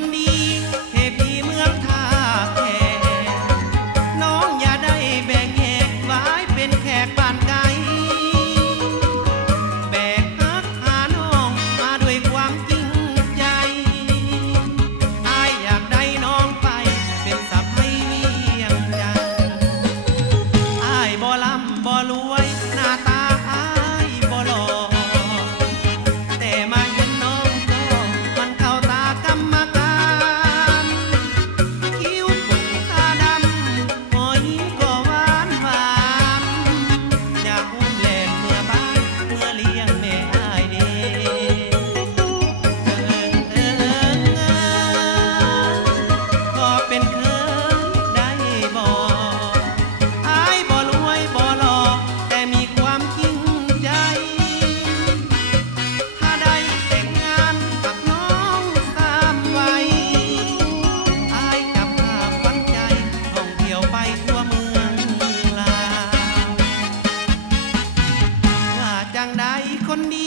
คนดีเทพีเมืองท่าแขน้องอย่าได้แบ่งแยกไว้เป็นแขกบ้านไกลแบกฮักหาน้องมาด้วยความจริงใจอายอยากได้น้องไปเป็นสะใภ้เวียงจันทน์อายบ่ร่ำบ่รวยหน้าตาอายบ่หล่อแต่มาเห็นน้องก็มันเข้าตากรรมการคิ้วคงตาดำหอยก็หวานหวานอยากอุ้มแลนเมื่อบ้านเมื่อเลี้ยงแม่อายเด้ขอเป็นเคยได้บ่อายบ่รวยบ่หล่อแต่มีความจริงใจ ถ้าได้แต่งงานกับน้องสามวัยอายกับภาพฝังใจท่องเที่ยวไปทั่วเมืองลาวว่าจังใดคนดี